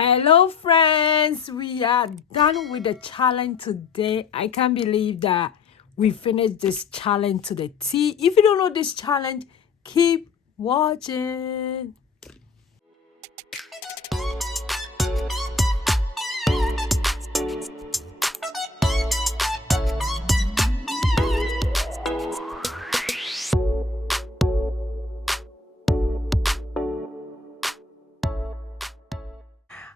Hello friends, we are done with the challenge today. I can't believe that we finished this challenge to the T. If you don't know this challenge, keep watching.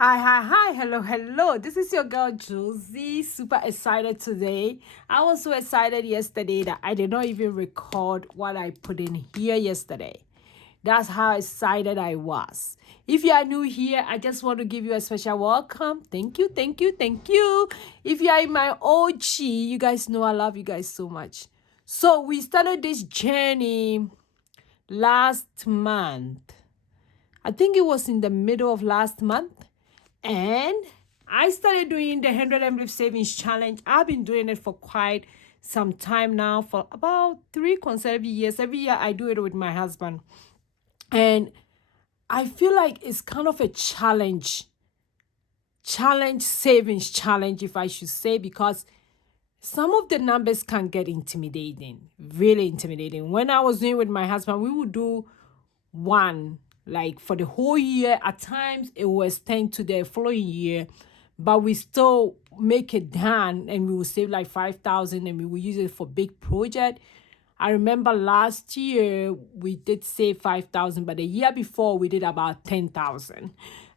Hi, hello. This is your girl Josy. Super excited today. I was so excited yesterday that I did not even record what I put in here yesterday. That's how excited I was. If you are new here, I just want to give you a special welcome. Thank you. If you are in my OG, you guys know I love you guys so much. So we started this journey last month. I think it was in the middle of last month. And I started doing the 100 Envelope Savings Challenge. I've been doing it for quite some time now, for about 3 consecutive years. Every year I do it with my husband. And I feel like it's kind of a challenge savings challenge, if I should say, because some of the numbers can get intimidating, really intimidating. When I was doing it with my husband, we would do one like for the whole year. At times it will extend to the following year, but we still make it down and we will save like 5,000 and we will use it for big project. I remember last year we did save 5,000, but the year before we did about 10,000.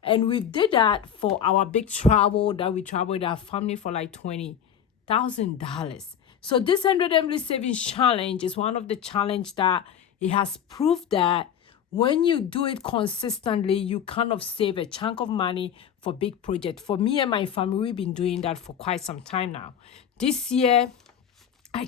And we did that for our big travel that we traveled with our family for like $20,000. So this 100 Emily Savings Challenge is one of the challenge that it has proved that when you do it consistently, you kind of save a chunk of money for big projects. For me and my family, we've been doing that for quite some time now. This year, I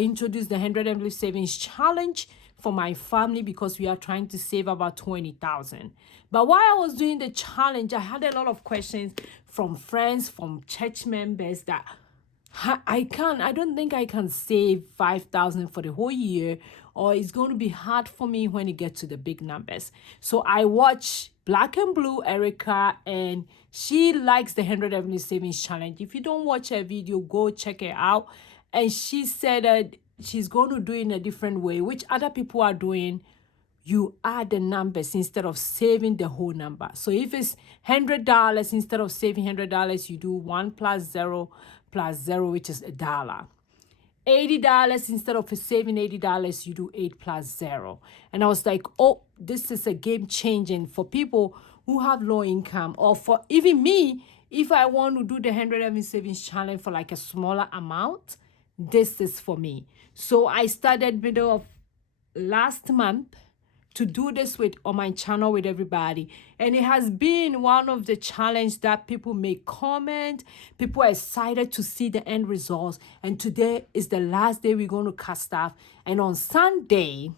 introduced the 100 Envelope Savings Challenge for my family because we are trying to save about 20,000. But while I was doing the challenge, I had a lot of questions from friends, from church members that I don't think I can save 5,000 for the whole year, or it's going to be hard for me when it gets to the big numbers. So I watch Black and Blue Erica, and she likes the 100 Avenue Savings Challenge. If you don't watch her video, go check it out. And she said that she's going to do it in a different way, which other people are doing. You add the numbers instead of saving the whole number. So if it's $100, instead of saving $100, you do 1 plus 0 plus 0, which is $1. $80, instead of saving $80, you do 8 plus 0. And I was like, oh, this is a game changing for people who have low income, or for even me, if I want to do the 100 Savings Challenge for like a smaller amount, this is for me. So I started middle of last month to do this with on my channel with everybody, and it has been one of the challenge that people make comment. People are excited to see the end results, and today is the last day we're going to cast off, and on Sunday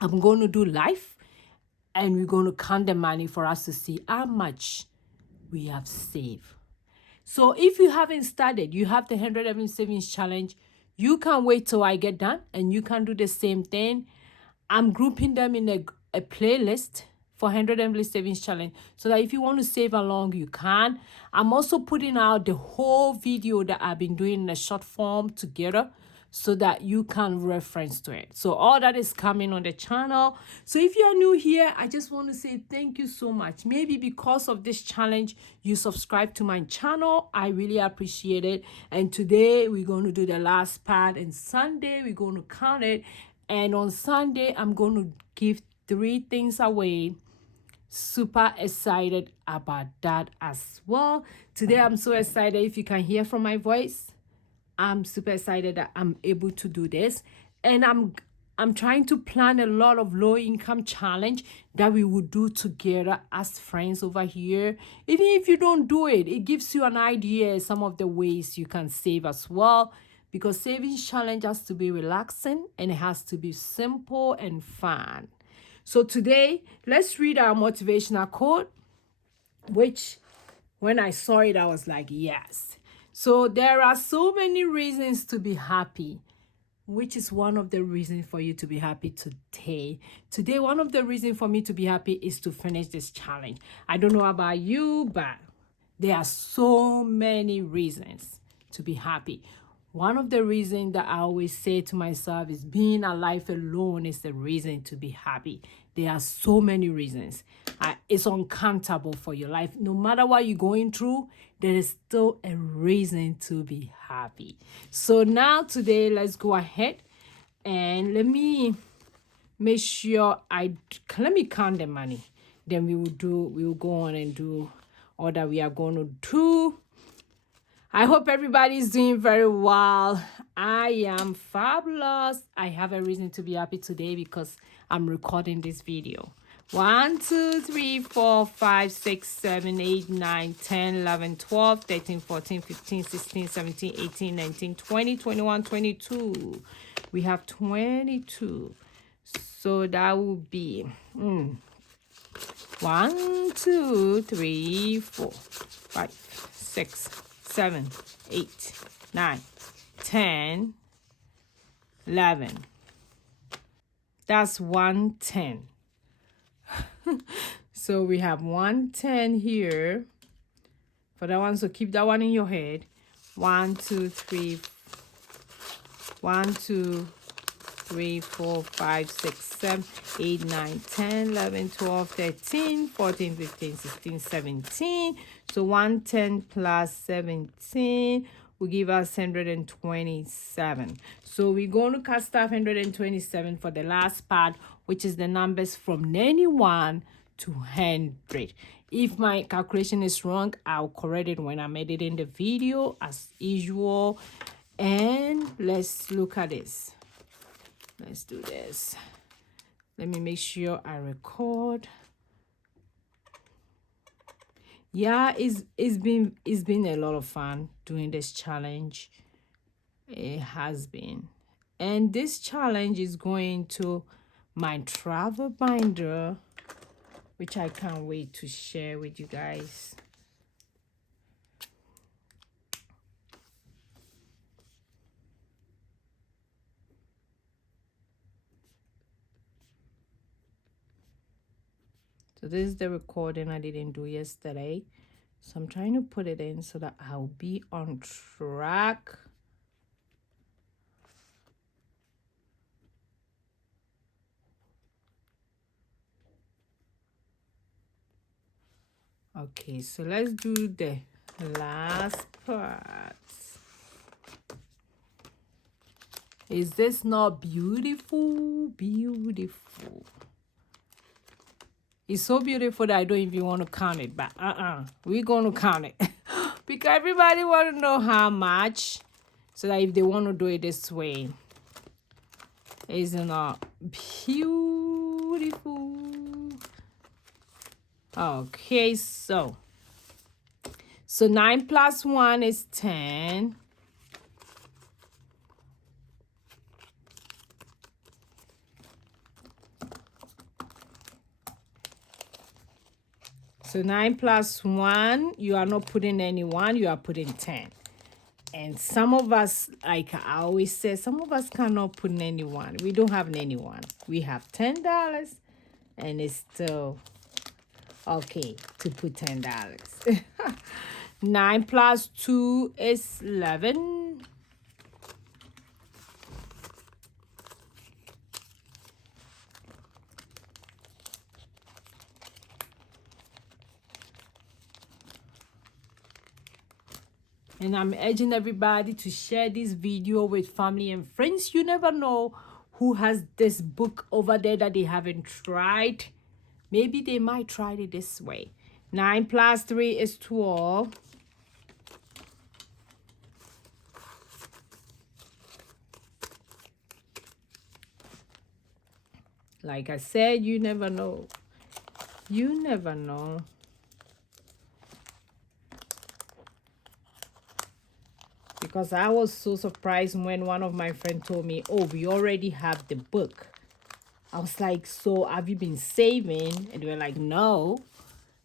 I'm going to do live and we're going to count the money for us to see how much we have saved. So if you haven't started, you have the 100 Savings Challenge, you can wait till I get done and you can do the same thing. I'm grouping them in a playlist for 100 Envelope Savings Challenge, so that if you want to save along, you can. I'm also putting out the whole video that I've been doing in a short form together, so that you can reference to it. So all that is coming on the channel. So if you are new here, I just want to say thank you so much. Maybe because of this challenge, you subscribe to my channel. I really appreciate it. And today we're going to do the last part, and Sunday we're going to count it. And on Sunday, I'm going to give 3 things away. Super excited about that as well. Today, I'm so excited. If you can hear from my voice, I'm super excited that I'm able to do this. And I'm trying to plan a lot of low-income challenge that we will do together as friends over here. Even if you don't do it, it gives you an idea, some of the ways you can save as well. Because savings challenge has to be relaxing and it has to be simple and fun. So today, let's read our motivational quote, which when I saw it, I was like, yes. So there are so many reasons to be happy, which is one of the reasons for you to be happy today. Today, one of the reasons for me to be happy is to finish this challenge. I don't know about you, but there are so many reasons to be happy. One of the reasons that I always say to myself is being alive alone is the reason to be happy. There are so many reasons. It's uncountable for your life. No matter what you're going through, there is still a reason to be happy. So now today, let's go ahead and let me make sure let me count the money. Then we will go on and do all that we are going to do. I hope everybody is doing very well. I am fabulous. I have a reason to be happy today because I'm recording this video. 1, 2, 3, 4, 5, 6, 7, 8, 9, 10, 11, 12, 13, 14, 15, 16, 17, 18, 19, 20, 21, 22. We have 22. So that will be 1, 2, 3, 4, 5, 6, 7, 8, 9, 10, 11. That's 110. So we have 110 here. For that one, so keep that one in your head. 1, 2, 3, 1, 2, 3, 4, 5, 6, 7, 8, 9, 10, 11, 12, 13, 14, 15, 16, 17. So 110 plus 17 will give us 127. So we're going to cast off 127 for the last part, which is the numbers from 91 to 100. If my calculation is wrong, I'll correct it when I'm editing the video as usual. And let's look at this. Let's do this. Let me make sure I record. Yeah, it's been a lot of fun doing this challenge. It has been. And this challenge is going to my travel binder, which I can't wait to share with you guys. So this is the recording I didn't do yesterday. So I'm trying to put it in so that I'll be on track. Okay, so let's do the last part. Is this not beautiful? Beautiful. It's so beautiful that I don't even want to count it, but we're going to count it. Because everybody want to know how much, so that if they want to do it this way. Isn't it beautiful? Okay, so 9 plus 1 is 10. So 9 plus 1, you are not putting any 1, you are putting 10. And some of us, like I always say, some of us cannot put any 1. We don't have any 1. We have $10, and it's still okay to put $10. 9 plus 2 is 11. And I'm urging everybody to share this video with family and friends. You never know who has this book over there that they haven't tried. Maybe they might try it this way. 9 plus 3 is 12. Like I said, you never know. You never know. Because I was so surprised when one of my friends told me, oh, we already have the book. I was like, so have you been saving? And they were like, no.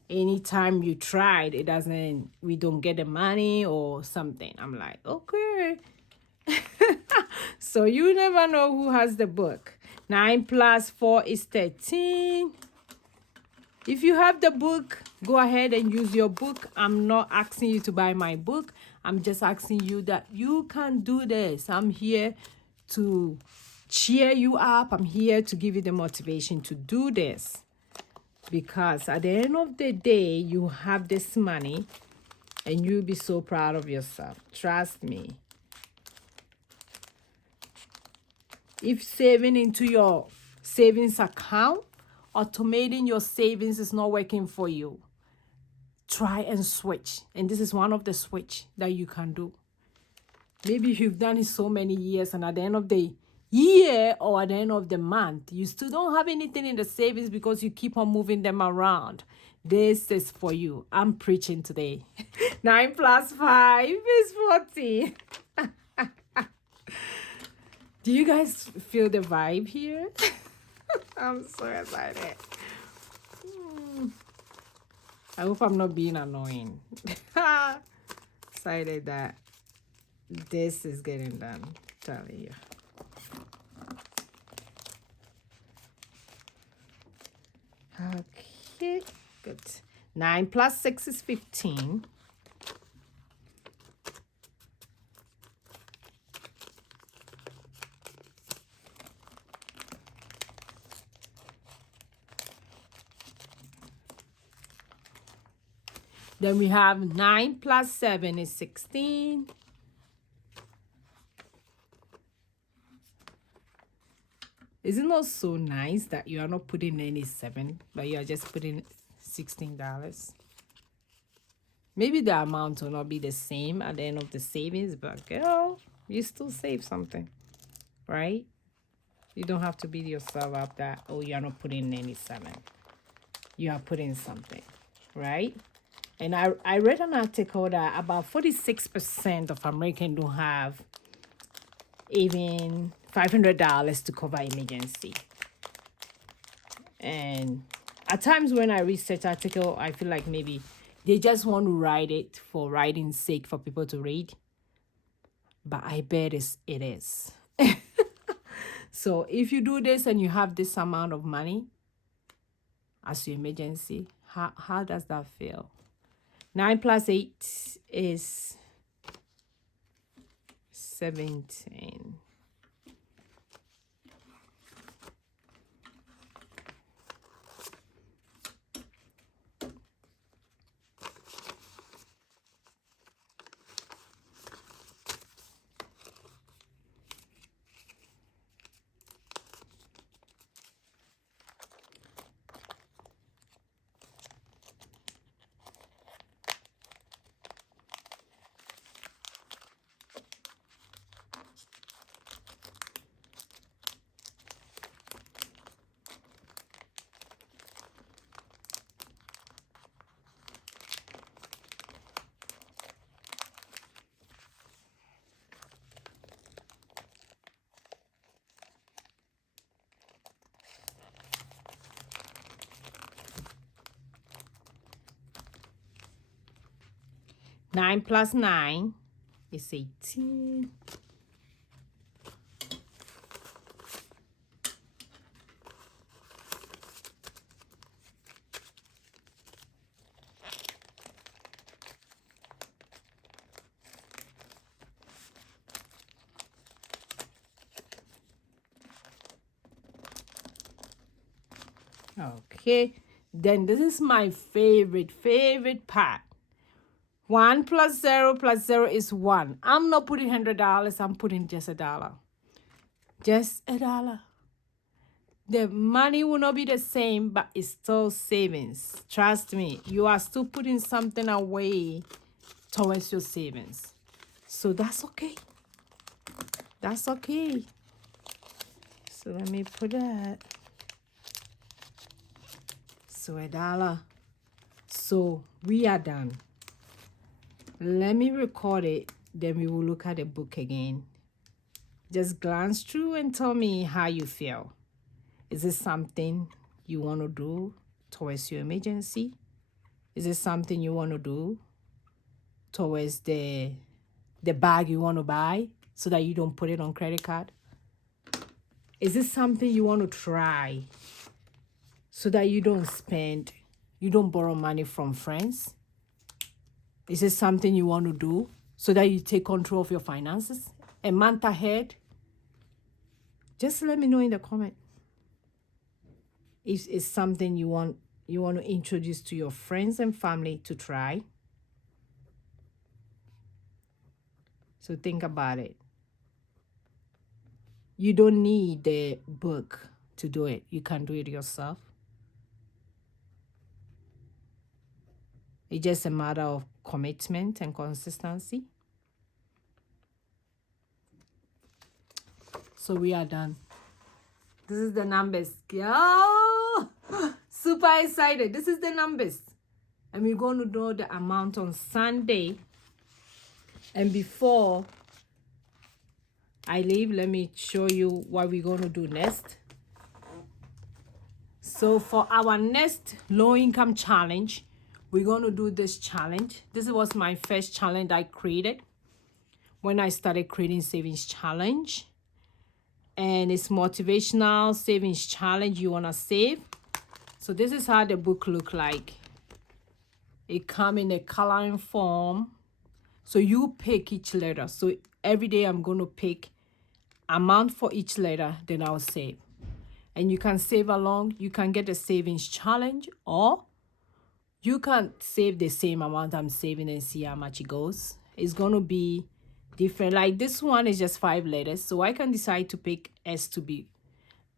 Anytime you tried, we don't get the money or something. I'm like, okay. So you never know who has the book. 9 plus 4 is 13. If you have the book, go ahead and use your book. I'm not asking you to buy my book. I'm just asking you that you can do this. I'm here to cheer you up. I'm here to give you the motivation to do this. Because at the end of the day, you have this money and you'll be so proud of yourself. Trust me. If saving into your savings account, automating your savings is not working for you, try and switch. And this is one of the switch that you can do. Maybe you've done it so many years and at the end of the year or at the end of the month, you still don't have anything in the savings because you keep on moving them around. This is for you. I'm preaching today. 9 plus 5 is 14. Do you guys feel the vibe here? I'm so excited. I hope I'm not being annoying. Excited that this is getting done. I'm telling you. Okay, good. 9 plus 6 is 15. Then we have 9 plus 7 is 16. Isn't it so nice that you are not putting any 7, but you are just putting $16? Maybe the amount will not be the same at the end of the savings, but girl, you still save something, right? You don't have to beat yourself up that, oh, you are not putting any 7. You are putting something, right? And I read an article that about 46% of Americans don't have even $500 to cover emergency. And at times when I read such article, I feel like maybe they just want to write it for writing's sake for people to read. But I bet it is. So if you do this and you have this amount of money as your emergency, how does that feel? 9 plus 8 is 17. Nine plus 9 is 18. Okay, then this is my favorite part. 1 plus 0 is 1. I'm not putting $100. I'm putting just $1. Just $1. The money will not be the same, but it's still savings. Trust me, you are still putting something away towards your savings. So that's okay. That's okay. So let me put that. So $1. So we are done. Let me record it, then we will look at the book again. Just glance through and tell me how you feel. Is it something you want to do towards your emergency? Is it something you want to do towards the bag you want to buy so that you don't put it on credit card? Is this something you want to try so that you don't spend, you don't borrow money from friends? Is it something you want to do so that you take control of your finances a month ahead? Just let me know in the comment. If it's something you want to introduce to your friends and family to try. So think about it. You don't need the book to do it. You can do it yourself. It's just a matter of commitment and consistency. So we are done. This is the numbers. Oh, super excited. This is the numbers. And we're going to know the amount on Sunday. And before I leave, let me show you what we're going to do next. So for our next low income challenge, we're going to do this challenge. This was my first challenge I created when I started creating savings challenge. And it's motivational savings challenge. You want to save. So this is how the book look like. It come in a coloring form. So you pick each letter. So every day I'm going to pick amount for each letter, then I'll save. And you can save along. You can get a savings challenge, or you can save the same amount I'm saving and see how much it goes. It's going to be different. Like this one is just 5 letters. So I can decide to pick S to be,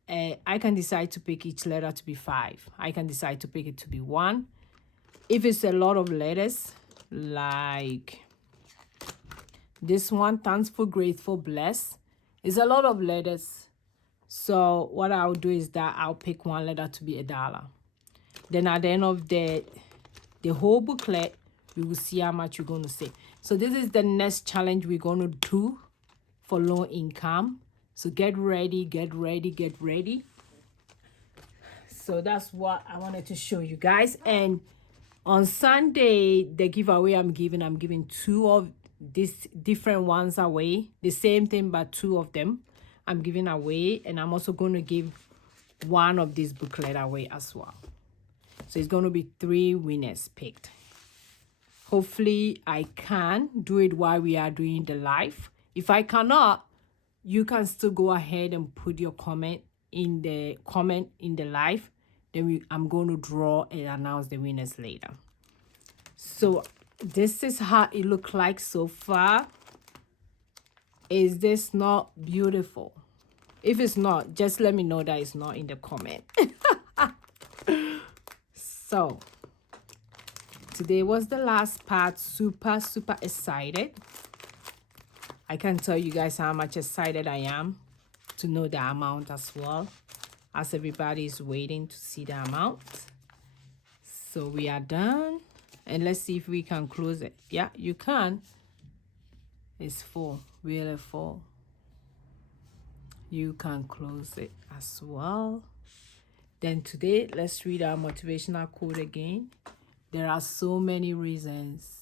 I can decide to pick each letter to be 5. I can decide to pick it to be 1. If it's a lot of letters, like this one, thankful, grateful, blessed, it's a lot of letters. So what I'll do is that I'll pick 1 letter to be $1. Then at the end of the whole booklet, we will see how much you're going to save. So this is the next challenge we're going to do for low income. So get ready, get ready, get ready. So that's what I wanted to show you guys. And on Sunday, the giveaway I'm giving 2 of these different ones away. The same thing, but 2 of them I'm giving away. And I'm also going to give 1 of this booklet away as well. So it's going to be 3 winners picked. Hopefully I can do it while we are doing the live. If I cannot, you can still go ahead and put your comment in the live. Then I'm going to draw and announce the winners later. So this is how it looks like so far. Is this not beautiful? If it's not, just let me know that it's not in the comment. So today was the last part. Super excited. I can tell you guys how much excited I am to know the amount as well, as everybody is waiting to see the amount. So we are done, and let's see if we can close it. Yeah, you can. It's full, really full. You can close it as well. Then today, let's read our motivational quote again. There are so many reasons.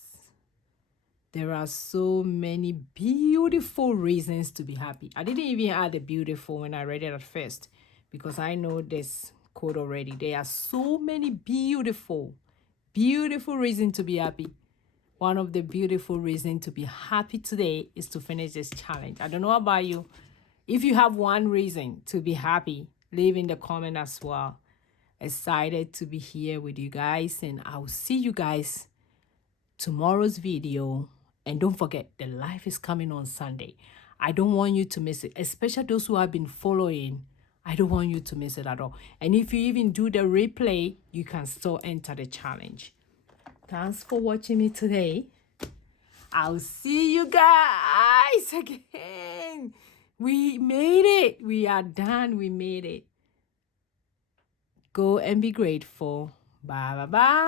There are so many beautiful reasons to be happy. I didn't even add the beautiful when I read it at first, because I know this quote already. There are so many beautiful reasons to be happy. One of the beautiful reasons to be happy today is to finish this challenge. I don't know about you. If you have one reason to be happy, leave in the comment as well. Excited to be here with you guys, and I'll see you guys tomorrow's video. And don't forget, the live is coming on Sunday. I don't want you to miss it, especially those who have been following. I don't want you to miss it at all. And if you even do the replay, you can still enter the challenge. Thanks for watching me today. I'll see you guys again. We made it. We are done. We made it. Go and be grateful. Bye, bye, bye.